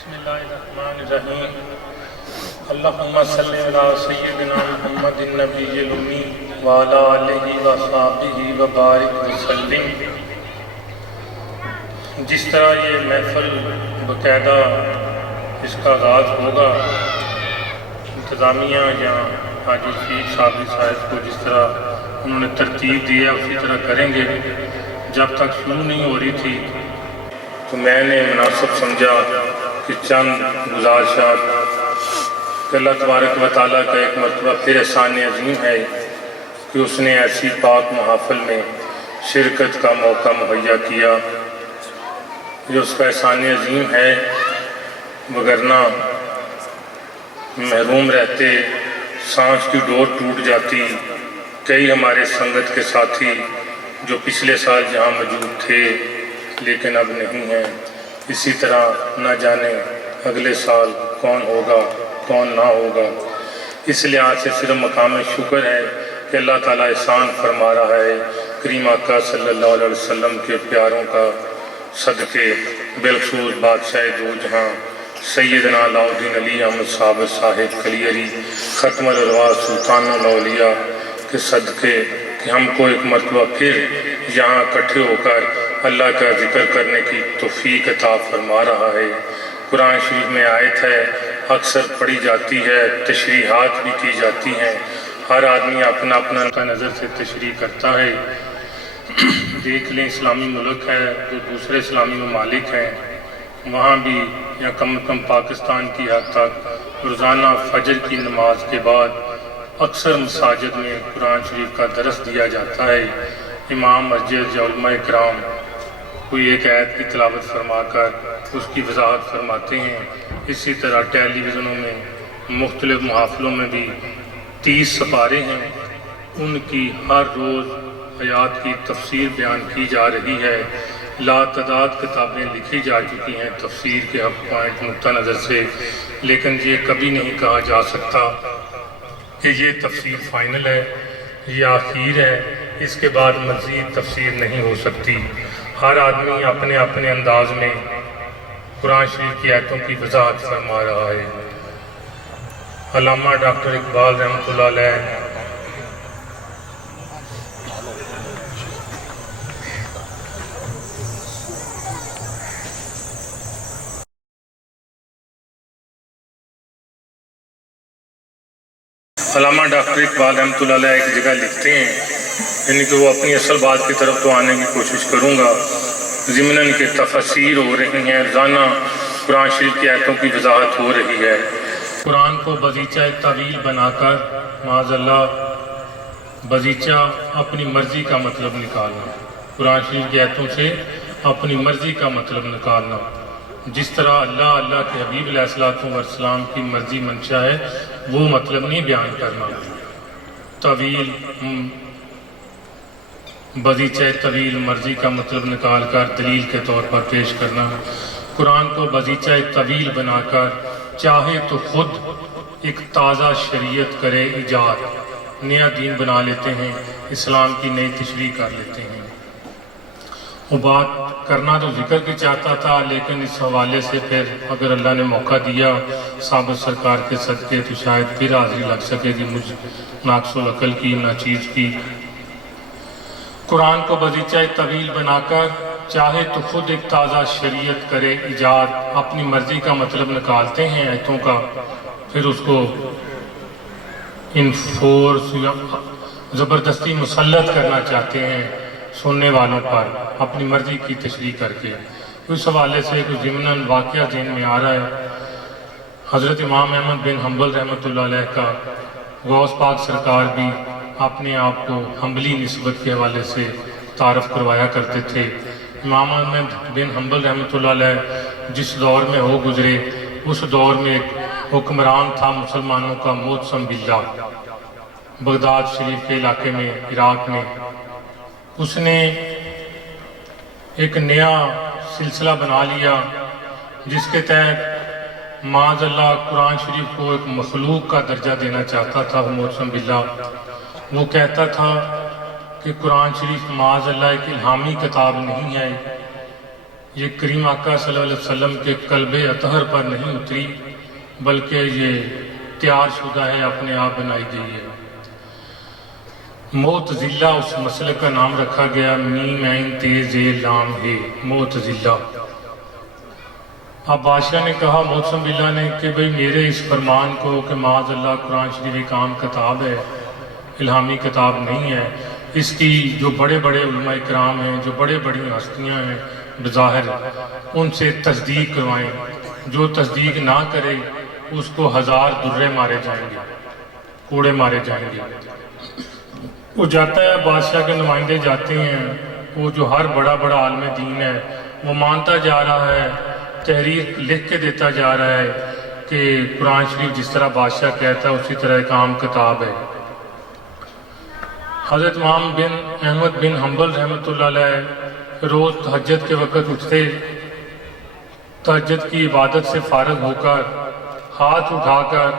بسم اللہ الرحمن الرحیم اللہم صلی علی سیدنا محمد النبی الامی وعلی آلہ وصحبہ وبارک وسلم۔ جس طرح یہ محفل باقاعدہ اس کا آغاز ہوگا، انتظامیہ یا حاجی شفیق صاحب کو جس طرح انہوں نے ترتیب دی ہے اسی طرح کریں گے۔ جب تک شروع نہیں ہو رہی تھی تو میں نے مناسب سمجھا کہ چند گزارشات کہ اللہ تبارک و تعالیٰ کا ایک مرتبہ پھر احسان عظیم ہے کہ اس نے ایسی پاک محافل میں شرکت کا موقع مہیا کیا، یہ اس کا احسان عظیم ہے، وگرنہ محروم رہتے سانس کی ڈور ٹوٹ جاتی۔ کئی ہمارے سنگت کے ساتھی جو پچھلے سال جہاں موجود تھے لیکن اب نہیں ہیں، اسی طرح نہ جانے اگلے سال کون ہوگا کون نہ ہوگا۔ اس لحاظ سے صرف مقام شکر ہے کہ اللہ تعالیٰ احسان فرما رہا ہے کریم آقا صلی اللہ علیہ وسلم کے پیاروں کا صدقے، بالخصوص بادشاہ دو جہاں سیدنا علاؤالدین علی احمد صاحب کلیری ختم الارواح سلطان الاولیاء کے صدقے کہ ہم کو ایک مرتبہ پھر یہاں اکٹھے ہو کر اللہ کا ذکر کرنے کی توفیق عطا فرما رہا ہے۔ قرآن شریف میں آیت ہے، اکثر پڑھی جاتی ہے، تشریحات بھی کی جاتی ہیں، ہر آدمی اپنا اپنا کا نظر سے تشریح کرتا ہے۔ دیکھ لیں اسلامی ملک ہے، جو دوسرے اسلامی ممالک ہیں، وہاں بھی یا کم از کم پاکستان کی حد تک روزانہ فجر کی نماز کے بعد اکثر مساجد میں قرآن شریف کا درس دیا جاتا ہے۔ امام مسجد یا علماء کرام کوئی ایک آیت کی تلاوت فرما کر اس کی وضاحت فرماتے ہیں۔ اسی طرح ٹیلی ویژنوں میں مختلف محافلوں میں بھی 30 سپارے ہیں، ان کی ہر روز آیات کی تفسیر بیان کی جا رہی ہے۔ لاتعداد کتابیں لکھی جا چکی ہیں تفسیر کے پوائنٹ نقطہ نظر سے، لیکن یہ کبھی نہیں کہا جا سکتا کہ یہ تفسیر فائنل ہے، یہ آخیر ہے، اس کے بعد مزید تفسیر نہیں ہو سکتی۔ ہر آدمی اپنے اپنے انداز میں قرآن شریف کی آیتوں کی وضاحت فرما رہا ہے۔ علامہ ڈاکٹر اقبال رحمۃ اللہ علیہ ایک جگہ لکھتے ہیں، یعنی کہ وہ اپنی اصل بات کی طرف تو آنے کی کوشش کروں گا، ضمناً کے تفسیر ہو رہی ہیں، روزانہ قرآن شریف کی آیتوں کی وضاحت ہو رہی ہے۔ قرآن کو بغیچہ طویل بنا کر معاذ اللہ بغیچہ اپنی مرضی کا مطلب نکالنا، قرآن شریف کی آیتوں سے اپنی مرضی کا مطلب نکالنا، جس طرح اللہ کے حبیب علیہ السلام کی مرضی منشا ہے وہ مطلب نہیں بیان کرنا۔ طویل بغیچہ طویل مرضی کا مطلب نکال کر دلیل کے طور پر پیش کرنا۔ قرآن کو بغیچہ طویل بنا کر چاہے تو خود ایک تازہ شریعت کرے ایجاد، نیا دین بنا لیتے ہیں، اسلام کی نئی تشریح کر لیتے ہیں۔ وہ بات کرنا تو ذکر کی چاہتا تھا، لیکن اس حوالے سے پھر اگر اللہ نے موقع دیا صحابہ سرکار کے صدقے تو شاید پھر حاضری لگ سکے گی مجھ ناقص العقل کی ناچیز کی۔ قرآن کو بغیچہ طویل بنا کر چاہے تو خود ایک تازہ شریعت کرے ایجاد، اپنی مرضی کا مطلب نکالتے ہیں آیتوں کا، پھر اس کو انفورس یا زبردستی مسلط کرنا چاہتے ہیں سننے والوں پر اپنی مرضی کی تشریح کر کے۔ اس حوالے سے کچھ ضمناً واقعہ ذہن میں آ رہا ہے۔ حضرت امام احمد بن حنبل رحمۃ اللہ علیہ کا غوث پاک سرکار بھی اپنے آپ کو حنبلی نسبت کے حوالے سے تعارف کروایا کرتے تھے۔ امام احمد بن حنبل رحمۃ اللہ علیہ جس دور میں ہو گزرے، اس دور میں ایک حکمران تھا مسلمانوں کا موسم باللہ، بغداد شریف کے علاقے میں، عراق میں۔ اس نے ایک نیا سلسلہ بنا لیا جس کے تحت معاذ اللہ قرآن شریف کو ایک مخلوق کا درجہ دینا چاہتا تھا۔ موسم باللہ وہ کہتا تھا کہ قرآن شریف معاذ اللہ ایک الہامی کتاب نہیں ہے، یہ کریم آقا صلی اللہ علیہ وسلم کے قلب اطہر پر نہیں اتری، بلکہ یہ تیار شدہ ہے، اپنے آپ بنائی گئی ہے۔ معتزلہ اس مسلک کا نام رکھا گیا، میم عین تیز لام ہے، معتزلہ۔ اب بادشاہ نے کہا محتسم باللہ نے کہ بھئی میرے اس فرمان کو کہ معاذ اللہ قرآن شریف ایک عام کتاب ہے، الہامی کتاب نہیں ہے، اس کی جو بڑے بڑے علماء کرام ہیں، جو بڑے بڑی ہستیاں ہیں بظاہر، ان سے تصدیق کروائیں، جو تصدیق نہ کرے اس کو 1000 درے مارے جائیں گے، کوڑے مارے جائیں گے۔ وہ جاتا ہے، بادشاہ کے نمائندے جاتے ہیں، وہ جو ہر بڑا بڑا عالم دین ہے وہ مانتا جا رہا ہے، تحریر لکھ کے دیتا جا رہا ہے کہ قرآن شریف جس طرح بادشاہ کہتا ہے اسی طرح ایک عام کتاب ہے۔ حضرت امام بن احمد بن حنبل رحمۃ اللہ علیہ روز تہجد کے وقت اٹھتے، تہجد کی عبادت سے فارغ ہو کر ہاتھ اٹھا کر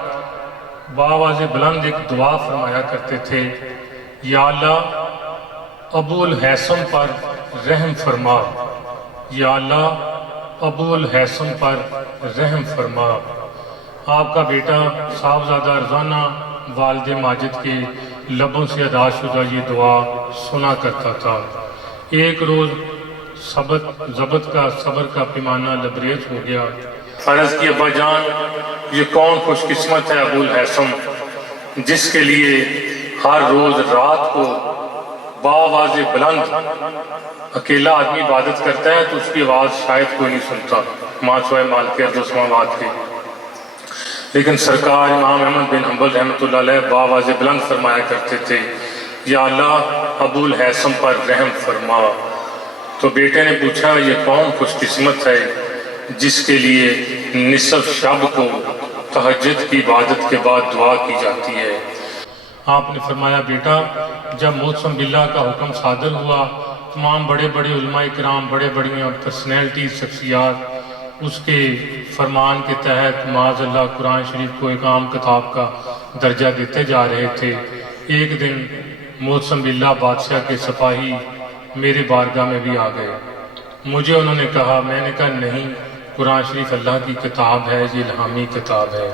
بآواز بلند ایک دعا فرمایا کرتے تھے، یا اللہ ابو الہیثم پر رحم فرما، یا اللہ ابو الہیثم پر رحم فرما۔ آپ کا بیٹا صاحبزادہ رضوانہ والد ماجد کے لبوں سے ادا شدہ یہ دعا سنا کرتا تھا۔ ایک روز ضبط کا صبر کا پیمانہ لبریز ہو گیا۔ عرض کی ابا جان یہ کون خوش قسمت ہے ابو الہیثم جس کے لیے ہر روز رات کو بآواز بلند اکیلا آدمی عبادت کرتا ہے تو اس کی آواز شاید کوئی نہیں سنتا ماں سوائے مالک ارض و سماوات کے، لیکن سرکار امام احمد بن حنبل رحمۃ اللہ علیہ بآواز بلند فرمایا کرتے تھے، یا اللہ ابو الہیثم پر رحم فرما۔ تو بیٹے نے پوچھا یہ کون خوش قسمت ہے جس کے لیے نصف شب کو تہجد کی عبادت کے بعد دعا کی جاتی ہے؟ آپ نے فرمایا بیٹا جب محتسم باللہ کا حکم صادر ہوا، تمام بڑے بڑے علماء کرام، بڑے بڑی پرسنالٹی شخصیات اس کے فرمان کے تحت معاذ اللہ قرآن شریف کو ایک عام کتاب کا درجہ دیتے جا رہے تھے، ایک دن محتسم باللہ بادشاہ کے سپاہی میرے بارگاہ میں بھی آ گئے۔ مجھے انہوں نے کہا، میں نے کہا نہیں، قرآن شریف اللہ کی کتاب ہے، یہ الہامی کتاب ہے۔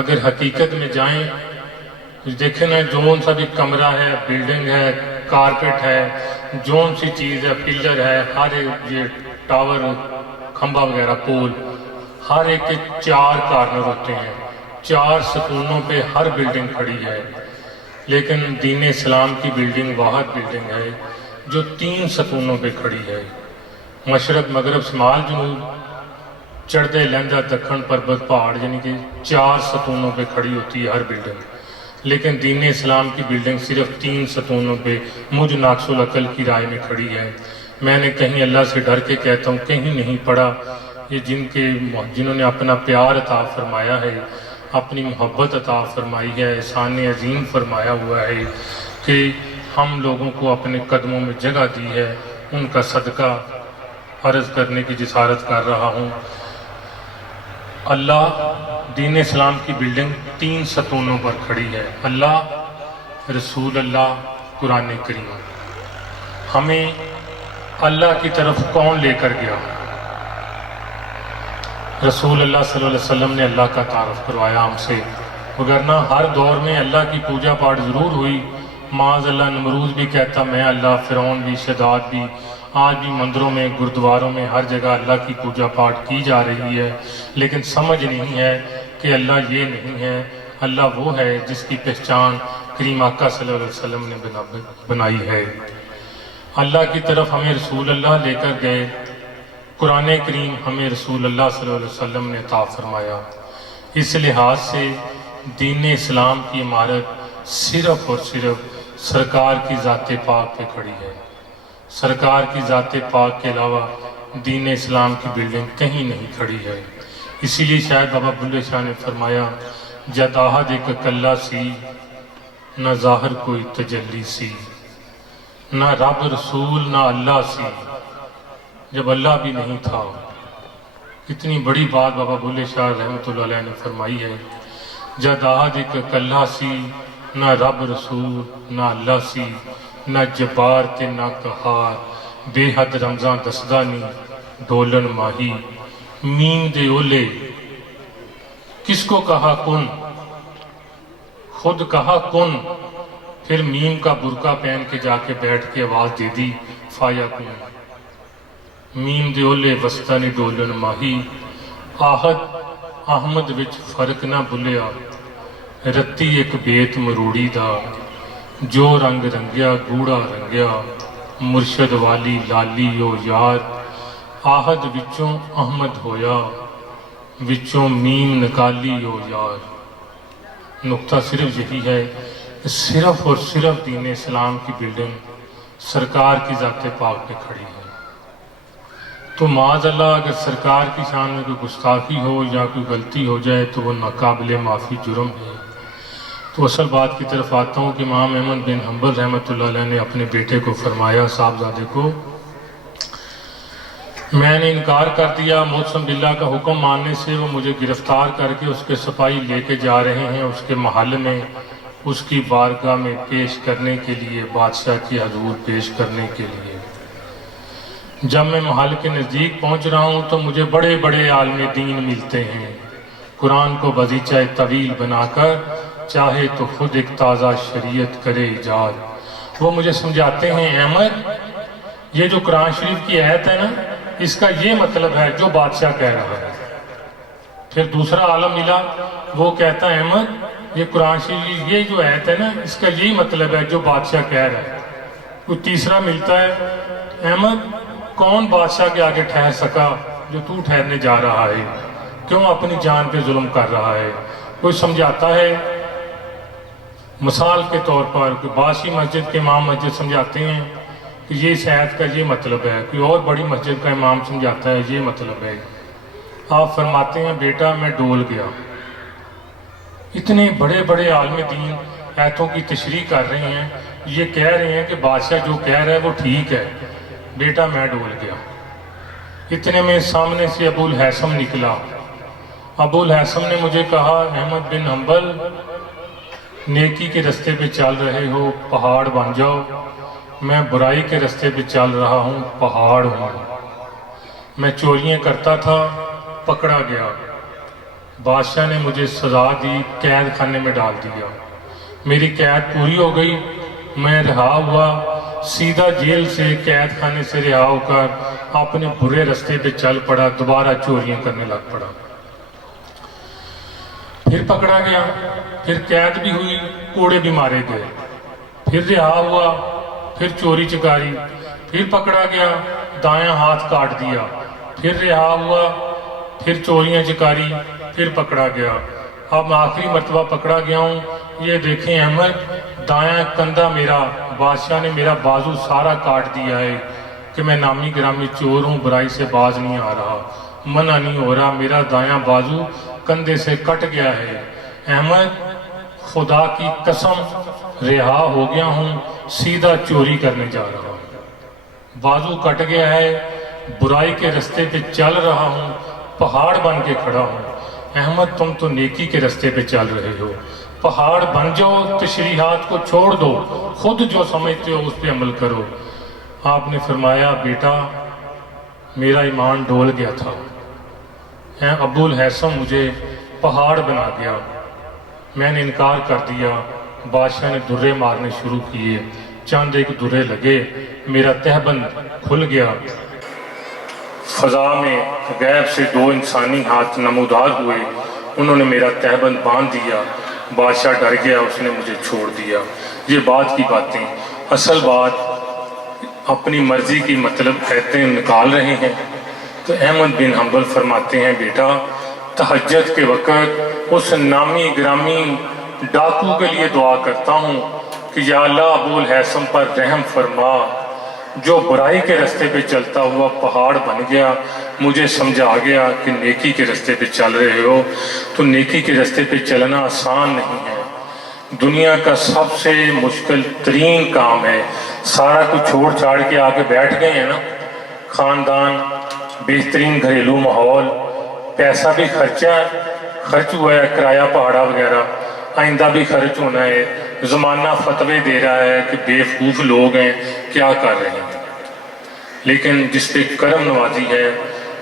اگر حقیقت میں جائیں دیکھیں نا، جون سا بھی کمرہ ہے، بلڈنگ ہے، کارپٹ ہے، جون سی چیز ہے، پلر ہے، ہر ایک یہ ٹاور، کھمبا وغیرہ، پول، ہر ایک کے 4 کارنر ہوتے ہیں، 4 ستونوں پہ ہر بلڈنگ کھڑی ہے۔ لیکن دین اسلام کی بلڈنگ واحد بلڈنگ ہے جو 3 ستونوں پہ کھڑی ہے، مشرق مغرب شمال جنوب چڑھتے لہندہ دکھن پربت پہاڑ، یعنی کہ 4 ستونوں پہ کھڑی ہوتی ہے ہر بلڈنگ۔ لیکن دین اسلام کی بلڈنگ صرف 3 ستونوں پہ مجھ ناقص العقل کی رائے میں کھڑی ہے۔ میں نے کہیں اللہ سے ڈر کے کہتا ہوں کہیں نہیں پڑھا، یہ جنہوں نے اپنا پیار عطا فرمایا ہے، اپنی محبت عطا فرمائی ہے، احسان عظیم فرمایا ہوا ہے کہ ہم لوگوں کو اپنے قدموں میں جگہ دی ہے، ان کا صدقہ عرض کرنے کی جسارت کر رہا ہوں۔ اللہ دین اسلام کی بلڈنگ 3 ستونوں پر کھڑی ہے، اللہ، رسول اللہ، قرآن کریم۔ ہمیں اللہ کی طرف کون لے کر گیا؟ رسول اللہ صلی اللہ علیہ وسلم نے اللہ کا تعارف کروایا ہم سے، وگرنہ ہر دور میں اللہ کی پوجا پاٹ ضرور ہوئی۔ معاذ اللہ نمرود بھی کہتا میں اللہ، فرعون بھی، شداد بھی، آج بھی مندروں میں، گردواروں میں، ہر جگہ اللہ کی پوجا پاٹ کی جا رہی ہے، لیکن سمجھ نہیں ہے کہ اللہ یہ نہیں ہے، اللہ وہ ہے جس کی پہچان کریم آقا صلی اللہ علیہ وسلم نے بنائی ہے۔ اللہ کی طرف ہمیں رسول اللہ لے کر گئے، قرآن کریم ہمیں رسول اللہ صلی اللہ علیہ وسلم نے عطا فرمایا۔ اس لحاظ سے دین اسلام کی عمارت صرف اور صرف سرکار کی ذات پاک پہ کھڑی ہے، سرکار کی ذات پاک کے علاوہ دین اسلام کی بلڈنگ کہیں نہیں کھڑی ہے۔ اسی لیے شاید بابا بلے شاہ نے فرمایا، جد آہد ایک کلہ سی، نہ ظاہر کوئی تجلی سی، نہ رب رسول نہ اللہ سی، جب اللہ بھی نہیں تھا۔ اتنی بڑی بات بابا بلے شاہ رحمۃ اللہ علیہ نے فرمائی ہے، جد آہد ایک کلہ سی، نہ رب رسول نہ اللہ سی، نہ جبار تے نہ قہار، بے حد رمضان دسدانی ڈولن ماہی میم دے اولے کس کو کہا کن خود کہا کن پھر میم کا برقع پہن کے جا کے بیٹھ کے آواز دے دی فایا کن میم دے اولے وسطانی ڈولن ماہی آہد احمد وچ فرق نہ بھلیا رتی ایک بیت مروڑی دا جو رنگ رنگیا گوڑا رنگیا مرشد والی لالی او یار آہد وچوں احمد ہویا وچوں میم نکالی او یار۔ نقطہ صرف یہی ہے، صرف اور صرف دین اسلام کی بلڈنگ سرکار کی ذات پاک پہ کھڑی ہے، تو معاذ اللہ اگر سرکار کی شان میں کوئی گستاخی ہو یا کوئی غلطی ہو جائے تو وہ ناقابل معافی جرم ہے۔ تو اصل بات کی طرف آتا ہوں کہ امام احمد بن حنبل رحمۃ اللہ علیہ نے اپنے بیٹے کو فرمایا، صاحبزادے کو، میں نے انکار کر دیا موسم باللہ کا حکم ماننے سے، وہ مجھے گرفتار کر کے اس کے سپاہی لے کے جا رہے ہیں اس کے محل میں، اس کی بارگاہ میں پیش کرنے کے لیے، بادشاہ کی حضور پیش کرنے کے لیے۔ جب میں محل کے نزدیک پہنچ رہا ہوں تو مجھے بڑے بڑے عالم دین ملتے ہیں، قرآن کو بازیچہ طویل بنا کر چاہے تو خود ایک تازہ شریعت کرے ایجاد۔ وہ مجھے سمجھاتے ہیں احمد یہ جو قرآن شریف کی آیت ہے نا، اس کا یہ مطلب ہے جو بادشاہ کہہ رہا ہے۔ پھر دوسرا عالم ملا، وہ کہتا ہے احمد یہ قرآن شریف یہ جو آیت ہے نا، اس کا یہی مطلب ہے جو بادشاہ کہہ رہا ہے۔ کوئی تیسرا ملتا ہے، احمد کون بادشاہ کے آگے ٹھہر سکا جو تو ٹھہرنے جا رہا ہے، کیوں اپنی جان پہ ظلم کر رہا ہے۔ کوئی سمجھاتا ہے، مثال کے طور پر کوئی باشی مسجد کے امام مسجد سمجھاتے ہیں کہ یہ اس آیت کا یہ مطلب ہے، کوئی اور بڑی مسجد کا امام سمجھاتا ہے یہ مطلب ہے۔ آپ فرماتے ہیں بیٹا میں ڈول گیا، اتنے بڑے بڑے عالم دین آیتوں کی تشریح کر رہے ہیں، یہ کہہ رہے ہیں کہ بادشاہ جو کہہ رہا ہے وہ ٹھیک ہے، بیٹا میں ڈول گیا۔ اتنے میں سامنے سے ابو الحیثم نکلا۔ ابو الحیثم نے مجھے کہا احمد بن حنبل نیکی کے رستے پہ چل رہے ہو پہاڑ بن جاؤ، میں برائی کے رستے پہ چل رہا ہوں پہاڑ ہوں۔ میں چوریاں کرتا تھا پکڑا گیا، بادشاہ نے مجھے سزا دی، قید خانے میں ڈال دیا، میری قید پوری ہو گئی، میں رہا ہوا، سیدھا جیل سے قید خانے سے رہا ہو کر اپنے برے رستے پہ چل پڑا، دوبارہ چوریاں کرنے لگ پڑا، پھر پکڑا گیا، پھر قید بھی ہوئی، کوڑے بھی مارے گئے، پھر رہا ہوا، پھر چوری چکاری، پھر پکڑا گیا، دایاں ہاتھ کاٹ دیا، پھر رہا ہوا، پھر چوریاں چکاری، پھر پکڑا گیا، اب آخری مرتبہ پکڑا گیا ہوں۔ یہ دیکھیں احمد دایاں کندھا میرا بادشاہ نے میرا بازو سارا کاٹ دیا ہے کہ میں نامی گرامی چور ہوں، برائی سے باز نہیں آ رہا، منع نہیں ہو رہا، میرا دایاں بازو کندھے سے کٹ گیا ہے۔ احمد خدا کی قسم رہا ہو گیا ہوں، سیدھا چوری کرنے جا رہا ہوں، بازو کٹ گیا ہے، برائی کے رستے پہ چل رہا ہوں، پہاڑ بن کے کھڑا ہوں۔ احمد تم تو نیکی کے رستے پہ چل رہے ہو، پہاڑ بن جاؤ، تشریحات کو چھوڑ دو، خود جو سمجھتے ہو اس پہ عمل کرو۔ آپ نے فرمایا بیٹا میرا ایمان ڈول گیا تھا، ابو الحیثم مجھے پہاڑ بنا گیا، میں نے انکار کر دیا، بادشاہ نے درے مارنے شروع کیے، چند ایک درے لگے، میرا تہبند کھل گیا، فضا میں غیب سے دو انسانی ہاتھ نمودار ہوئے، انہوں نے میرا تہبند باندھ دیا، بادشاہ ڈر گیا، اس نے مجھے چھوڑ دیا۔ یہ بات کی باتیں، اصل بات اپنی مرضی کی مطلب کہتے نکال رہے ہیں۔ تو احمد بن حنبل فرماتے ہیں بیٹا تہجد کے وقت اس نامی گرامی ڈاکو کے لیے دعا کرتا ہوں کہ یا اللہ ابو الحیثم پر رحم فرما، جو برائی کے رستے پہ چلتا ہوا پہاڑ بن گیا، مجھے سمجھا گیا کہ نیکی کے رستے پہ چل رہے ہو، تو نیکی کے رستے پہ چلنا آسان نہیں ہے، دنیا کا سب سے مشکل ترین کام ہے، سارا کچھ چھوڑ چھاڑ کے آگے بیٹھ گئے ہیں نا، خاندان، بہترین گھریلو ماحول، پیسہ بھی خرچ ہوا ہے، کرایہ پہاڑا وغیرہ، آئندہ بھی خرچ ہونا ہے، زمانہ فتوے دے رہا ہے کہ بیوقوف لوگ ہیں کیا کر رہے ہیں، لیکن جس پہ کرم نوازی ہے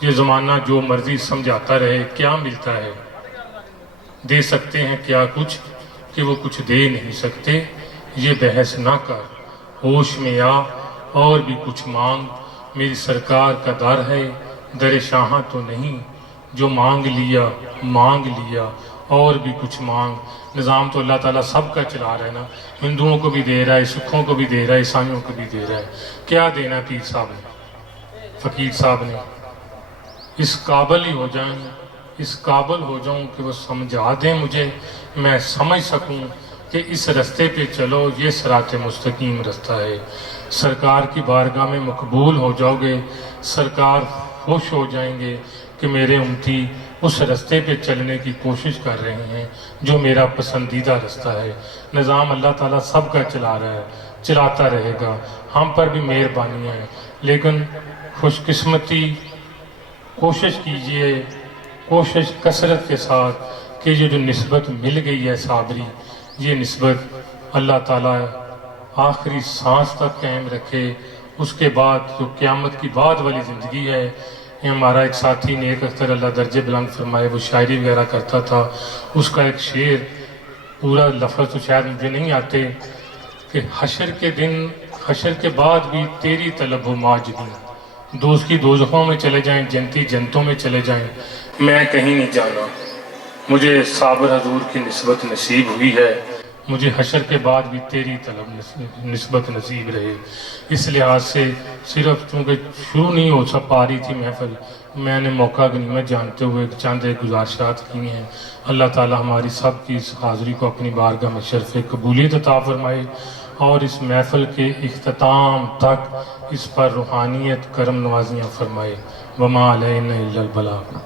یہ زمانہ جو مرضی سمجھاتا رہے، کیا ملتا ہے؟ دے سکتے ہیں کیا کچھ کہ وہ کچھ دے نہیں سکتے؟ یہ بحث نہ کر، ہوش میں آ اور بھی کچھ مانگ۔ میری سرکار کا در ہے، در شاہاں تو نہیں، جو مانگ لیا اور بھی کچھ مانگ۔ نظام تو اللہ تعالیٰ سب کا چلا رہا ہے نا، ہندوؤں کو بھی دے رہا ہے، سکھوں کو بھی دے رہا ہے، عیسائیوں کو بھی دے رہا ہے۔ کیا دینا پیر صاحب نے، فقیر صاحب نے؟ اس قابل ہی ہو جائیں، اس قابل ہو جاؤں کہ وہ سمجھا دیں مجھے، میں سمجھ سکوں کہ اس رستے پہ چلو، یہ صراط مستقیم رستہ ہے۔ سرکار کی بارگاہ میں مقبول ہو جاؤ گے، سرکار خوش ہو جائیں گے کہ میرے امتی اس رستے پہ چلنے کی کوشش کر رہے ہیں جو میرا پسندیدہ رستہ ہے۔ نظام اللہ تعالیٰ سب کا چلا رہا ہے، چلاتا رہے گا، ہم پر بھی مہربانی ہے، لیکن خوش قسمتی کوشش کیجئے، کوشش کثرت کے ساتھ کہ یہ جو نسبت مل گئی ہے صابری، یہ نسبت اللہ تعالیٰ آخری سانس تک قائم رکھے۔ اس کے بعد جو قیامت کی بعد والی زندگی ہے، یہ ہمارا ایک ساتھی نیک اختر اللہ درجے بلند فرمائے، وہ شاعری وغیرہ کرتا تھا، اس کا ایک شعر، پورا لفظ تو شاید مجھے نہیں آتے، کہ حشر کے دن، حشر کے بعد بھی تیری طلب و ماجدی، دوزخی دوزخوں میں چلے جائیں، جنتی جنتوں میں چلے جائیں، میں کہیں نہیں جانا، مجھے صابر حضور کی نسبت نصیب ہوئی ہے، مجھے حشر کے بعد بھی تیری طلب نسبت نصیب رہے۔ اس لحاظ سے صرف چونکہ شروع نہیں ہو پا رہی تھی محفل، میں نے موقع غنیمت جانتے ہوئے چند ایک گزارشات کی ہیں۔ اللہ تعالی ہماری سب کی اس حاضری کو اپنی بارگاہ میں شرف قبولیت عطا فرمائے، اور اس محفل کے اختتام تک اس پر روحانیت کرم نوازیاں فرمائے۔ وما علینا الا البلاغ۔